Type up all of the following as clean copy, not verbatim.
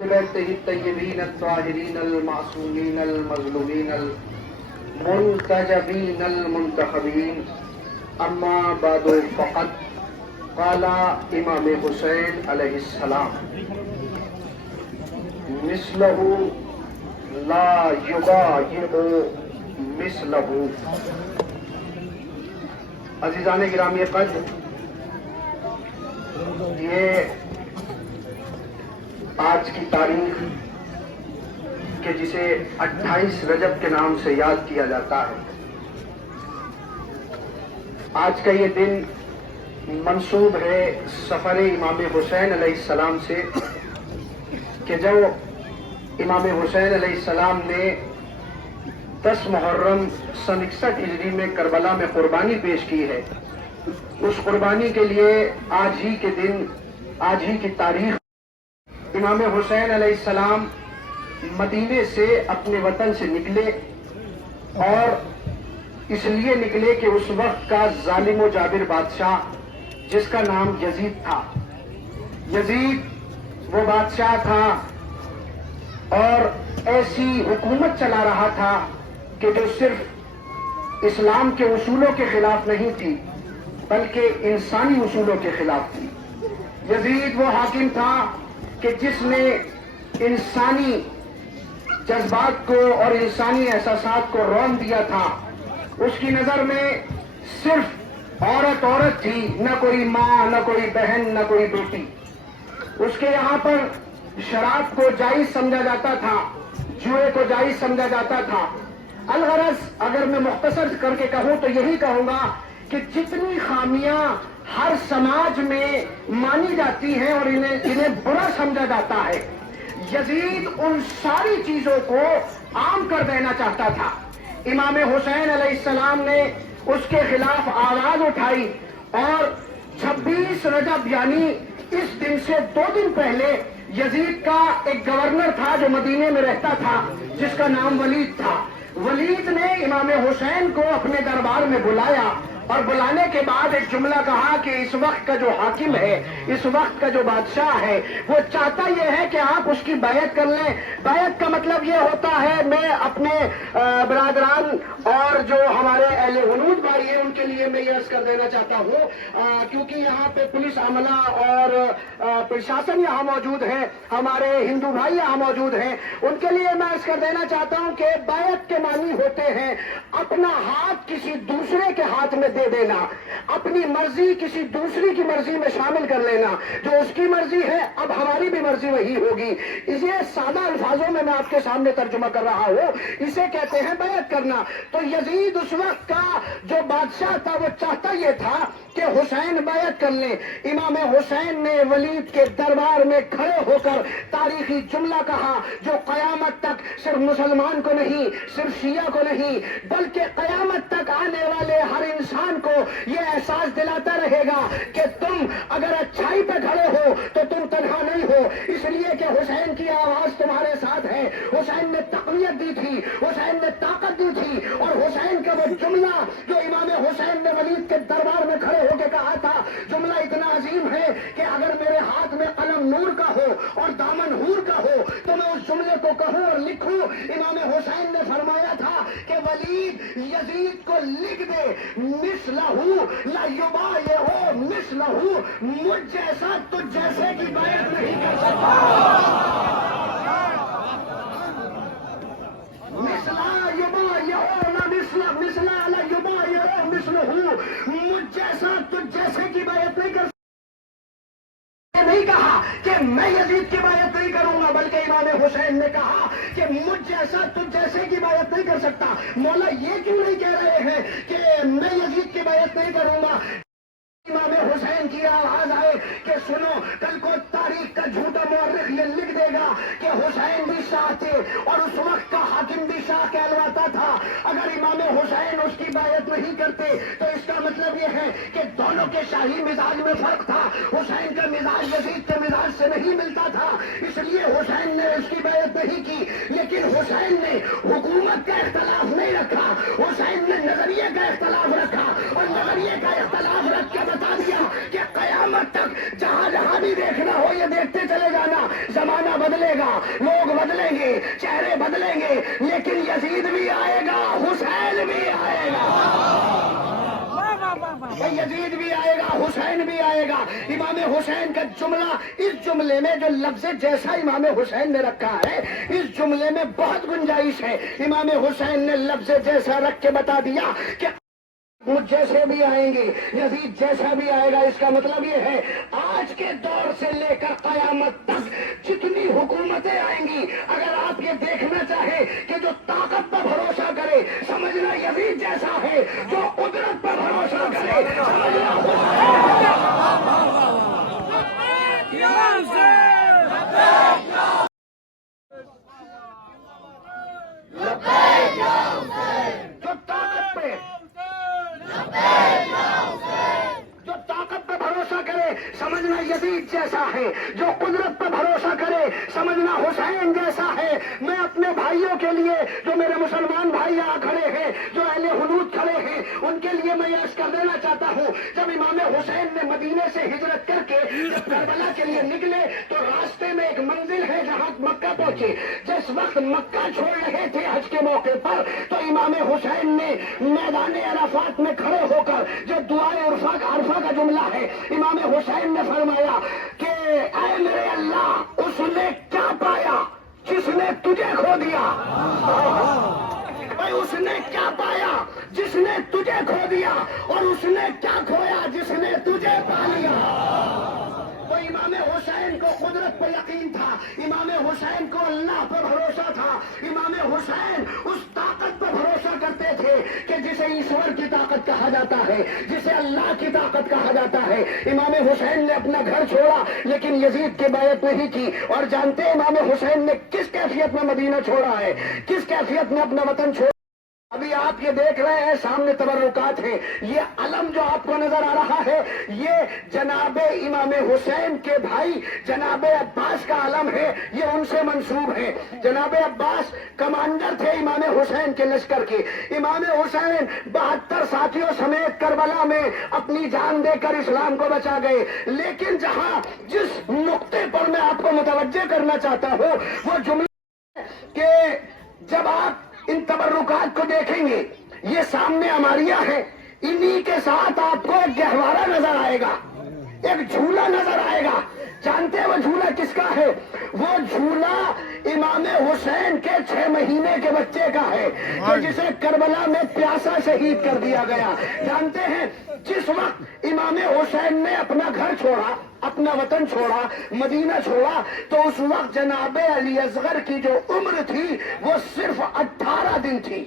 بيته الطيبين الطاهرين المعصومين المظلومين المنتجبين المنتخبين اما بعد فقد قال امام حسین علیہ السلام مثلہ لا یبایع مثلہ. عزیزان گرامی قدر، یہ آج کی تاریخ کہ جسے 28 رجب کے نام سے یاد کیا جاتا ہے، آج کا یہ دن منسوب ہے سفر امام حسین علیہ السلام سے، کہ جو امام حسین علیہ السلام نے 10 محرم سن 61 ہجری میں کربلا میں قربانی پیش کی ہے. اس قربانی کے لیے آج ہی کے دن، آج ہی کی تاریخ امام حسین علیہ السلام مدینے سے اپنے وطن سے نکلے، اور اس لیے نکلے کہ اس وقت کا ظالم و جابر بادشاہ جس کا نام یزید تھا، یزید وہ بادشاہ تھا اور ایسی حکومت چلا رہا تھا کہ جو صرف اسلام کے اصولوں کے خلاف نہیں تھی بلکہ انسانی اصولوں کے خلاف تھی. یزید وہ حاکم تھا کہ جس نے انسانی جذبات کو اور انسانی احساسات کو رون دیا تھا. اس کی نظر میں صرف عورت تھی، نہ کوئی ماں، نہ کوئی بہن، نہ کوئی بیٹی. اس کے یہاں پر شراب کو جائز سمجھا جاتا تھا، جوئے کو جائز سمجھا جاتا تھا. الغرض اگر میں مختصر کر کے کہوں تو یہی کہوں گا کہ جتنی خامیاں ہر سماج میں مانی جاتی ہیں اور انہیں برا سمجھا جاتا ہے، یزید ان ساری چیزوں کو عام کر دینا چاہتا تھا. امام حسین علیہ السلام نے اس کے خلاف آواز اٹھائی، اور 26 رجب یعنی اس دن سے 2 دن پہلے یزید کا ایک گورنر تھا جو مدینے میں رہتا تھا، جس کا نام ولید تھا. ولید نے امام حسین کو اپنے دربار میں بلایا، اور بلانے کے بعد ایک جملہ کہا کہ اس وقت کا جو حاکم ہے، اس وقت کا جو بادشاہ ہے، وہ چاہتا یہ ہے کہ آپ اس کی بیعت کر لیں. بیعت کا مطلب یہ ہوتا ہے، میں اپنے برادران اور جو ہمارے اہل ونود بھائی ہیں ان کے لیے میں یہ عرض کر دینا چاہتا ہوں، کیونکہ یہاں پہ پولیس عملہ اور پرشاسن یہاں موجود ہے، ہمارے ہندو بھائی یہاں موجود ہیں، ان کے لیے میں عرض کر دینا چاہتا ہوں کہ بیعت کے معنی ہوتے ہیں اپنا ہاتھ کسی دوسرے کے ہاتھ میں دے دینا، اپنی مرضی کسی دوسری کی مرضی میں شامل کر لینا. جو اس کی مرضی ہے اب ہماری بھی مرضی وہی ہوگی. اسے سادہ الفاظوں میں آپ کے سامنے ترجمہ کر رہا ہوں، اسے کہتے ہیں بیعت کرنا. تو یزید اس وقت کا جو بادشاہ تھا وہ چاہتا یہ تھا کہ حسین بیعت کر لیں. امام حسین نے ولید کے دربار میں کھڑے ہو کر تاریخی جملہ کہا جو قیامت تک صرف مسلمان کو نہیں، صرف شیعہ کو نہیں، بلکہ قیامت تک آنے والے ہر انسان کو یہ احساس دلاتا رہے گا کہ تم اگر اچھائی پہ کھڑے ہو تو تم تنہا نہیں ہو، اس لیے کہ حسین کی آواز تمہارے ساتھ ہے. حسین نے تقویت دی تھی، حسین نے طاقت دی تھی، اور حسین کا وہ جملہ جو امام حسین نے ولید کے دربار میں کھڑے ہو کے کہا تھا، جملہ اتنا عظیم ہے کہ اگر میرے ہاتھ میں قلم نور کا ہو اور دامن حور کا ہو تو میں اس جملے کو کہوں اور لکھوں. امام حسین نے فرمایا تھا کہ ولید یزید کو لکھ دے، مثلہ لا یبایع مثلہ، مجھ جیسا تجھ جیسے کی بیعت نہیں کر سکتا. مثلہ یبایع مثلہ لا یبایع مثلہ، مجھ جیسا تجھ جیسے کی بیعت نہیں کر سکتا. نہیں کہا کہ میں یزید کی بیعت نہیں کروں گا، بلکہ امام حسین نے کہا کہ مجھ جیسا تجھ جیسے کی بیعت نہیں کر سکتا. مولا یہ کیوں نہیں کہہ رہے ہیں کہ میں یزید کی بیعت نہیں کروں گا؟ امام حسین کی آواز آئے کہ سنو، کل کو تاریخ کا جھوٹا مورخ یہ لکھ دے گا کہ حسین بھی شاہ تھے اور اس وقت کا حاکم بھی شاہ کہلواتا تھا. اگر امام حسین اس کی بیعت نہیں کرتے تو اس کا مطلب یہ ہے کہ دونوں کے شاہی مزاج میں فرق تھا. حسین کا مزاج یزید کے مزاج سے نہیں ملتا تھا، اس لیے لیے حسین نے اس کی بیعت نہیں کی، لیکن حسین نے حکومت کا اختلاف نہیں رکھا، حسین نے نظریے کا اختلاف رکھا، اور نظریے کا اختلاف رکھ کے بتا دیا کہ قیامت تک جہاں جہاں بھی دیکھنا ہو یہ دیکھتے چلے جانا، زمانہ بدلے گا، لوگ بدلیں گے، چہرے بدلیں گے، لیکن یزید بھی آئے گا، حسین بھی آئے گا، یزید بھی آئے گا، حسین بھی آئے گا۔ امام حسین کا جملہ، اس جملے میں جو لفظ جیسا امام حسین نے رکھا ہے، اس جملے میں بہت گنجائش ہے۔ امام حسین نے لفظ جیسا رکھ کے بتا دیا کہ مجھ جیسے بھی آئیں گے، یزید جیسا بھی آئے گا۔ اس کا مطلب یہ ہے آج کے دور سے لے کر قیامت تک جتنی حکومتیں آئیں گی، اگر آپ یہ دیکھنا چاہیں کہ جو طاقت پر بھروسہ کرے سمجھنا یزید جیسا ہے، جو قدرت پر بھروسہ کرے سمجھنا جو طاقت پہ جو طاقت پہ بھروسہ کرے سمجھنا یزید جیسا ہے، جو قدرت پہ بھروسہ کرے سمجھنا حسین جیسا ہے۔ میں اپنے بھائیوں کے لیے، جو میرے مسلمان بھائی یہاں کھڑے ہیں، جو اہل حدود کھڑے ہیں، ان کے لیے میں یہ عرض کر دینا چاہتا ہوں، جب امام حسین نے مدینے سے ہجرت کر کے جب کربلا کے لیے نکلے تو راستے میں ایک منزل ہے جہاں مکہ پہنچے۔ جس وقت مکہ چھوڑ رہے تھے حج کے موقع پر، تو امام حسین نے میدان عرفات میں کھڑے ہو کر جو دعائے عرفہ کا جملہ ہے، امام حسین نے فرمایا کہ اے میرے اللہ، اس نے کیا پایا جس نے تجھے کھو دیا؟ بھائی اس نے کیا پایا جس نے تجھے کھو دیا، اور اس نے کیا کھویا جس نے تجھے پا لیا؟ تو امام حسین کو قدرت پہ یقین تھا، امام حسین کو اللہ پہ بھروسہ تھا، امام حسین اس طاقت پہ بھروسہ کرتے تھے کہ جسے ایشور کی طاقت کہا جاتا ہے، جسے اللہ کی طاقت کہا جاتا ہے۔ امام حسین نے اپنا گھر چھوڑا لیکن یزید کی بیعت نہیں کی، اور جانتے ہیں امام حسین نے کس کیفیت میں مدینہ چھوڑا ہے، کس کیفیت میں اپنا وطن چھوڑا؟ ابھی آپ یہ دیکھ رہے ہیں سامنے تبرکات ہیں، یہ علم جو آپ کو نظر آ رہا ہے یہ جناب امام حسین کے بھائی جناب عباس کا علم ہے، یہ ان سے منسوب ہے۔ جناب عباس کمانڈر تھے امام حسین کے لشکر کے۔ امام حسین 72 ساتھیوں سمیت کربلا میں اپنی جان دے کر اسلام کو بچا گئے، لیکن جس نقطے پر میں آپ کو متوجہ کرنا چاہتا ہوں وہ جملہ ہے کہ جب آپ ان تبرکات کو دیکھیں گے، یہ سامنے عماریہ ہے، انہی کے ساتھ آپ کو ایک گہوارہ نظر آئے گا، ایک جھولا نظر آئے گا۔ جانتے ہیں وہ جھولا کس کا ہے؟ وہ جھولا امام حسین کے 6 مہینے کے بچے کا ہے کہ جسے کربلا میں پیاسا شہید کر دیا گیا۔ جانتے ہیں جس وقت امام حسین نے اپنا گھر چھوڑا، اپنا وطن چھوڑا، مدینہ چھوڑا، تو اس وقت جناب علی اصغر کی جو عمر تھی وہ صرف 18 دن تھی۔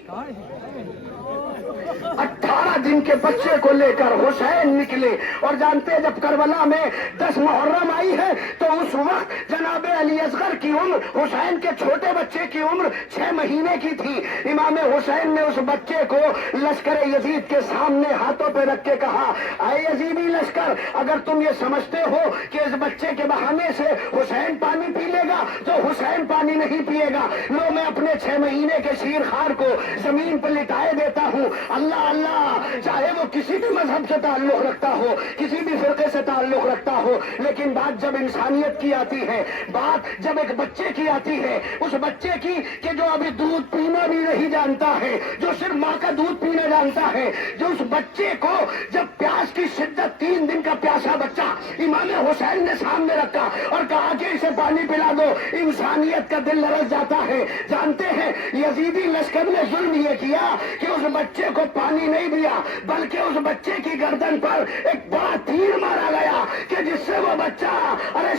18 دن کے بچے کو لے کر حسین نکلے، اور جانتے ہیں جب کربلا میں 10 محرم آئی ہے تو اس وقت جناب علی اصغر کی عمر حسین کے چھوٹے بچے کی عمر 6 مہینے کی تھی۔ امام حسین نے اس بچے کو لشکر یزید کے سامنے ہاتھوں پہ رکھ کے کہا، اے یزیدی لشکر، اگر تم یہ سمجھتے ہو کہ اس بچے کے بہانے سے حسین پانی پی لے گا تو حسین پانی نہیں پیے گا، لو میں اپنے 6 مہینے کے شیر خار کو زمین پر لٹائے دیتا ہوں۔ اللہ اللہ، چاہے وہ کسی بھی مذہب سے تعلق رکھتا ہو، کسی بھی فرقے سے تعلق رکھتا ہو، لیکن بات جب انسانیت کی آتی ہے، بات جب ایک بچے کی آتی ہے، اس بچے کی کہ جو ابھی دودھ پینا بھی نہیں جانتا ہے، جو صرف ماں کا دودھ پینا جانتا ہے، جو اس بچے کو جب پیاس کی شدت 3 دن کا پیاسا بچہ امام حسین نے سامنے رکھا اور کہا کہ اسے پانی پلا دو، انسانیت کا دل لرز جاتا ہے۔ جانتے ہیں یزیدی لشکر نے ظلم یہ کیا کہ اس بچے کو پانی نہیں دیا، بلکہ اس بچے کی گردن پر ایک بڑا تیر مارا گیا کہ جس سے وہ بچہ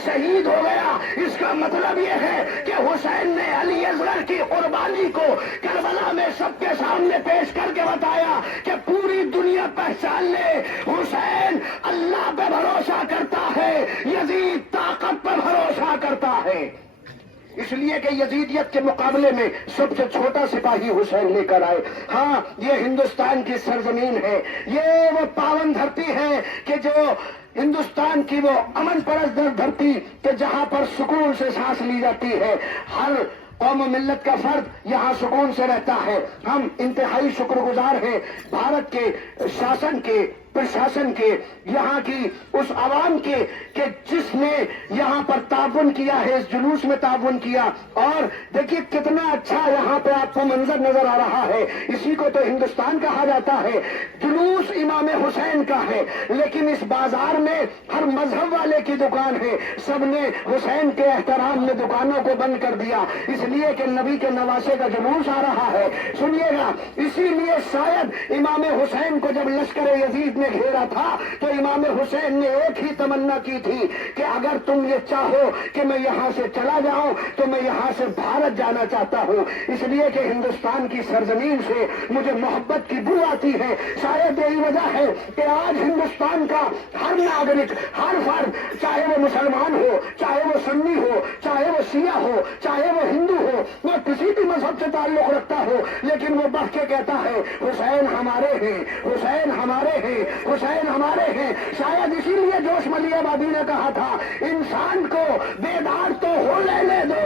شہید ہو گیا۔ اس کا مطلب یہ ہے کہ حسین نے علی اصغر کی قربانی کو کربلا میں سب کے سامنے پیش کر کے بتایا کہ پوری دنیا پہچان لے، حسین اللہ پہ بھروسہ کرتا ہے، یزید طاقت پہ بھروسہ کرتا ہے۔ اس لیے کہ یزیدیت کے مقابلے میں سب سے چھوٹا سپاہی حسین لے کر آئے۔ ہاں، یہ ہندوستان کی سرزمین ہے، یہ وہ پاون دھرتی ہے کہ جو ہندوستان کی وہ امن پرست دھرتی کہ جہاں پر سکون سے سانس لی جاتی ہے، ہر قوم و ملت کا فرد یہاں سکون سے رہتا ہے۔ ہم انتہائی شکر گزار ہیں بھارت کے شاسن کے، پرشاسن کے، یہاں کی اس عوام کے کہ جس نے یہاں پر تعاون کیا ہے، اس جلوس میں تعاون کیا۔ اور دیکھیے کتنا اچھا یہاں پہ آپ کو منظر نظر آ رہا ہے، اسی کو تو ہندوستان کہا جاتا ہے۔ جلوس امام حسین کا ہے، لیکن اس بازار میں ہر مذہب والے کی دکان ہے، سب نے حسین کے احترام میں دکانوں کو بند کر دیا، اس لیے کہ نبی کے نواسے کا جلوس آ رہا ہے۔ سنیے گا، اسی لیے شاید امام حسین کو جب لشکر یزید نے گھیرا تھا تو امام حسین نے ایک ہی تمنا کی تھی کہ اگر تم یہ چاہو کہ میں یہاں سے چلا جاؤں تو میں یہاں سے بھارت جانا چاہتا ہوں، اس لیے کہ ہندوستان کی سرزمین سے مجھے محبت کی بو آتی ہے۔ شاید یہی وجہ ہے کہ آج ہندوستان کا ہر ناگرک، ہر فرد، چاہے وہ مسلمان ہو، چاہے وہ سنی ہو، چاہے وہ شیعہ ہو، چاہے وہ ہندو ہو، وہ کسی بھی مذہب سے تعلق رکھتا ہو، لیکن وہ بڑھ کے کہتا ہے حسین ہمارے ہیں، حسین ہمارے ہیں، حسین ہمارے ہیں۔ شاید اسی لیے جوش ملی آبادی نے کہا تھا انسان کو بیدار تو ہو لینے دو،